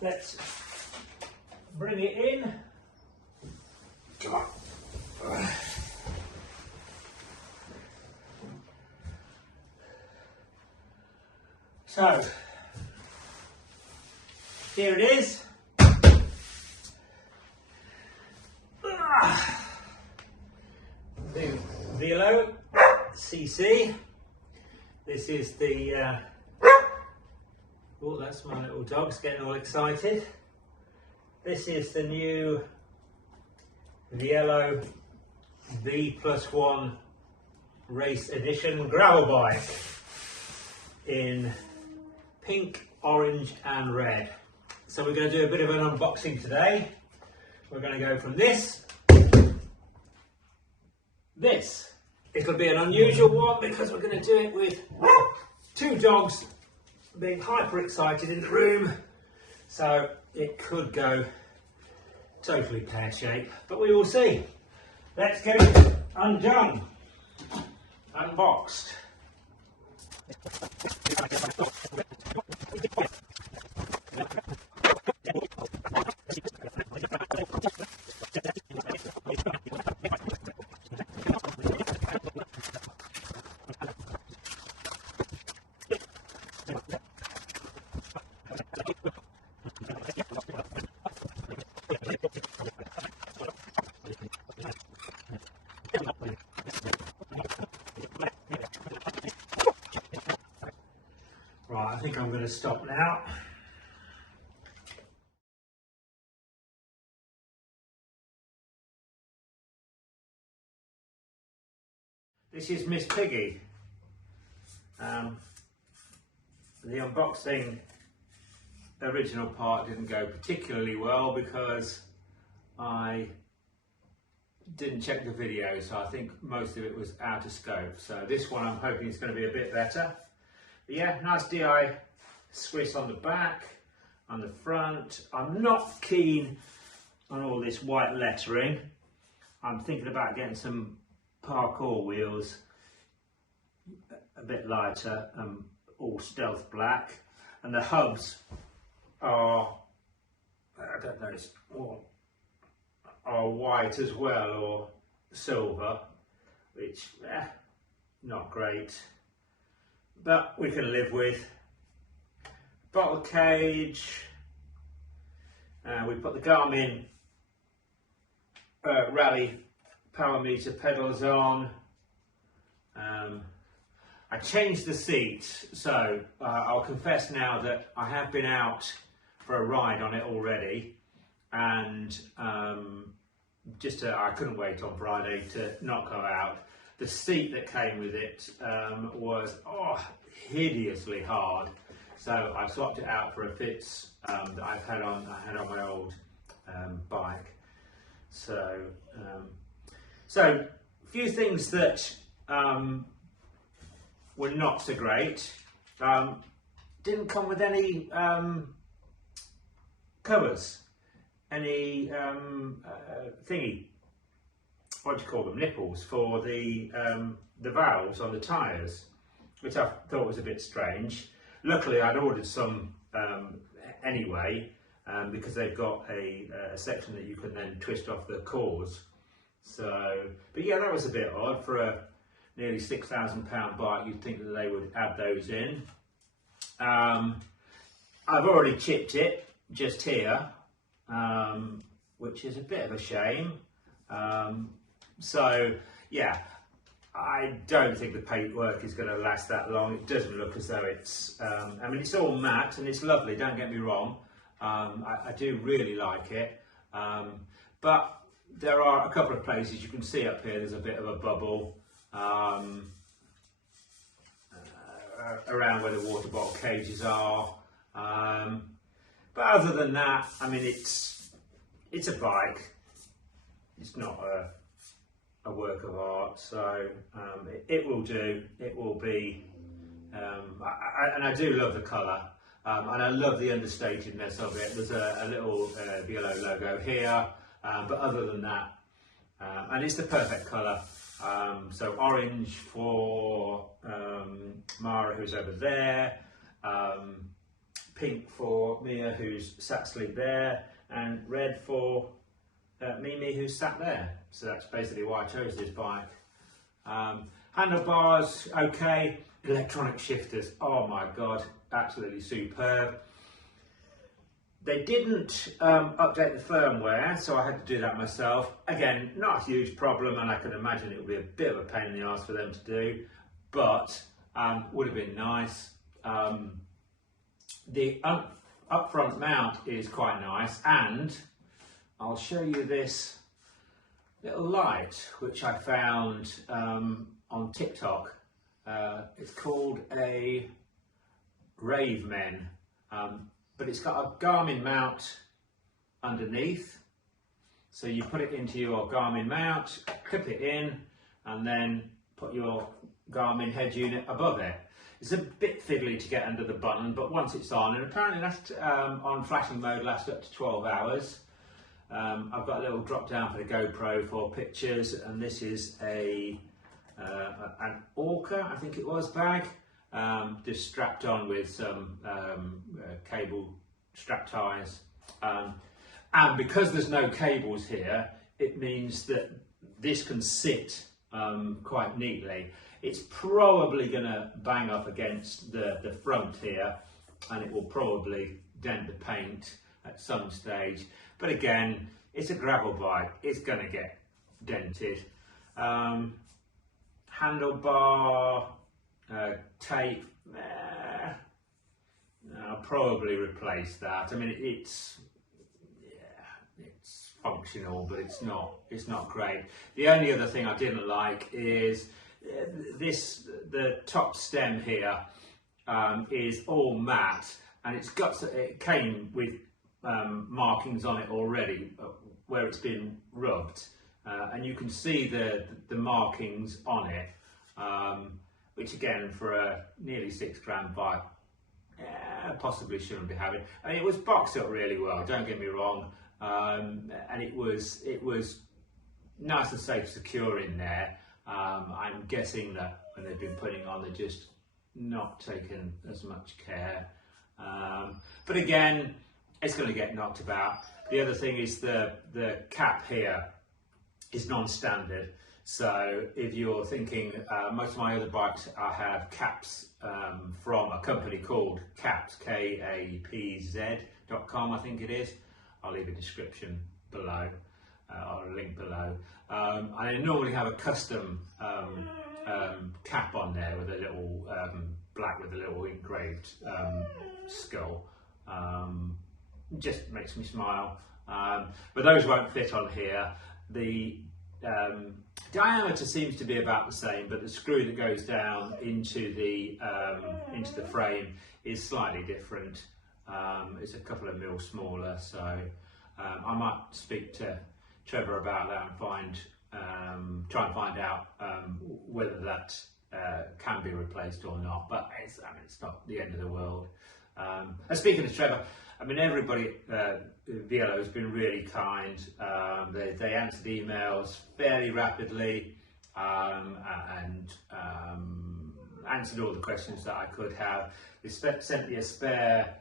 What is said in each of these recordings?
let's bring it in. Come on. So, here it is. The Vielo CC. This is the, oh, that's my little dog's getting all excited. This is the new Vielo V+1 Race Edition gravel bike in pink, orange and red. So we're going to do a bit of an unboxing today. We're going to go from this. It'll be an unusual one because we're going to do it with two dogs being hyper excited in the room. So it could go totally pear-shaped, but we will see. Let's get it undone, unboxed. Right, I think I'm going to stop now. This is Miss Piggy. The unboxing original part didn't go particularly well because I didn't check the video, so I think most of it was out of scope. So this one I'm hoping is going to be a bit better. But yeah, nice DI Swiss on the back, on the front. I'm not keen on all this white lettering. I'm thinking about getting some parkour wheels, a bit lighter, all stealth black. And the hubs are, I don't know, are white as well, or silver, which, not great. But we can live with. Bottle cage. We put the Garmin Rally power meter pedals on. I changed the seat, so I'll confess now that I have been out for a ride on it already, and I couldn't wait on Friday to not go out. The seat that came with it was hideously hard, so I swapped it out for a Fitz that I had on my old bike. So a few things that were not so great. Didn't come with any covers, any thingy. What do you call them? Nipples for the valves on the tyres, which I thought was a bit strange. Luckily, I'd ordered some anyway, because they've got a section that you can then twist off the cores. So, but yeah, that was a bit odd for a nearly £6,000 bike. You'd think that they would add those in. I've already chipped it just here, which is a bit of a shame. So yeah, I don't think the paintwork is going to last that long. It doesn't look as though it's, I mean, it's all matte and it's lovely, don't get me wrong. I do really like it, but there are a couple of places you can see up here, there's a bit of a bubble around where the water bottle cages are. But other than that, I mean, it's a bike. It's not a work of art, so it will do. It will be, and I do love the colour, and I love the understatedness of it. There's a little Vielo logo here, but other than that, and it's the perfect colour. So orange for Mara, who's over there, pink for Mia, who's sat asleep there, and red for Mimi, who's sat there. So that's basically why I chose this bike. Handlebars, okay. Electronic shifters, oh my god, absolutely superb. They didn't update the firmware, so I had to do that myself. Again, not a huge problem, and I can imagine it would be a bit of a pain in the arse for them to do, but would have been nice. The up-front mount is quite nice, and I'll show you this little light which I found on TikTok. It's called a Ravemen, but it's got a Garmin mount underneath. So you put it into your Garmin mount, clip it in, and then put your Garmin head unit above it. It's a bit fiddly to get under the button, but once it's on, and apparently that's on flashing mode, lasts up to 12 hours. I've got a little drop down for the GoPro for pictures, and this is an Orca, I think it was, bag, just strapped on with some cable strap ties. And because there's no cables here, it means that this can sit quite neatly. It's probably going to bang up against the front here, and it will probably dent the paint at some stage. But again, it's a gravel bike, it's going to get dented. Handlebar tape, I'll probably replace that. I mean, it's functional, but it's not great. The only other thing I didn't like is the top stem here is all matte, and it came with markings on it already where it's been rubbed, and you can see the markings on it, which again, for a nearly 6 grand bike, possibly shouldn't be having. I mean, it was boxed up really well, don't get me wrong, and it was nice and safe, secure in there. I'm guessing that when they've been putting on, they're just not taken as much care. But again, it's going to get knocked about. The other thing is the cap here is non-standard. So if you're thinking, most of my other bikes, I have caps from a company called Kapz, KAPZ.com, I think it is. I'll leave a description below, or a link below. I normally have a custom cap on there with a little black with a little engraved skull. Just makes me smile. But those won't fit on here. The diameter seems to be about the same, but the screw that goes down into the frame is slightly different. It's a couple of mil smaller, so I might speak to Trevor about that and try and find out whether that can be replaced or not. But it's not the end of the world. And speaking of Trevor, I mean, everybody at Vielo has been really kind. They answered emails fairly rapidly and answered all the questions that I could have. They sent me a spare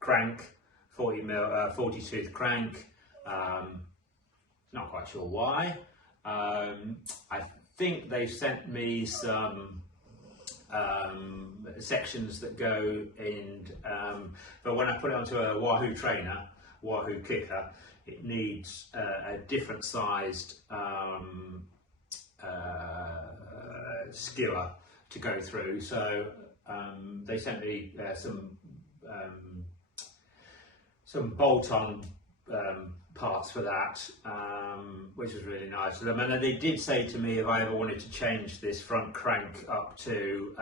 crank, 40 tooth crank. Not quite sure why. I think they've sent me some sections that go in, but when I put it onto a Wahoo trainer, Wahoo kicker, it needs a different sized skewer to go through. So they sent me some bolt-on parts for that, which was really nice of them. And they did say to me if I ever wanted to change this front crank up to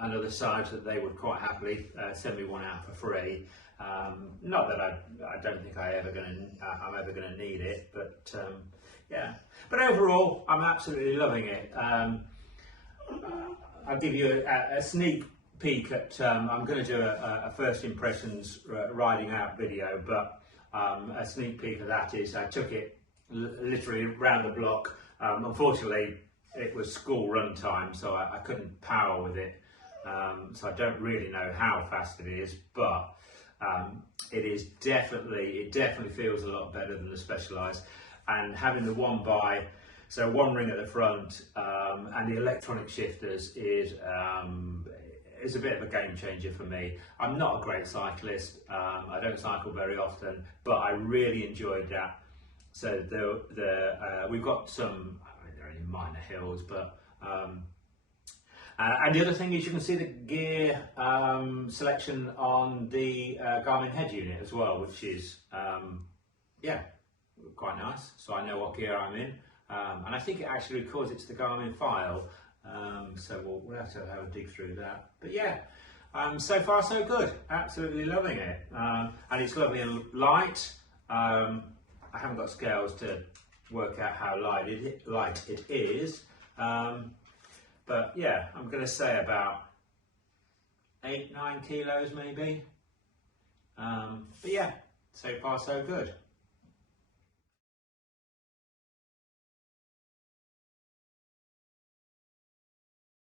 another size, that they would quite happily send me one out for free. Not that I don't think I'm ever going to need it, but yeah. But overall, I'm absolutely loving it. I'll give you a sneak peek at. I'm going to do a first impressions riding out video, but a sneak peek of that is I took it literally round the block. Unfortunately, it was school run time, so I couldn't power with it. so I don't really know how fast it is, but it definitely feels a lot better than the Specialized. And having the one ring at the front and the electronic shifters is a bit of a game changer for me. I'm not a great cyclist, I don't cycle very often, but I really enjoyed that. So we've got some, they're only minor hills, but and the other thing is you can see the gear selection on the Garmin head unit as well, which is yeah, quite nice. So I know what gear I'm in, and I think it actually records it to the Garmin file. So we'll have to have a dig through that. But yeah, so far so good. Absolutely loving it, and it's lovely and light. I haven't got scales to work out how light it is. But yeah, I'm going to say about 8-9 kilos maybe. But yeah, so far so good.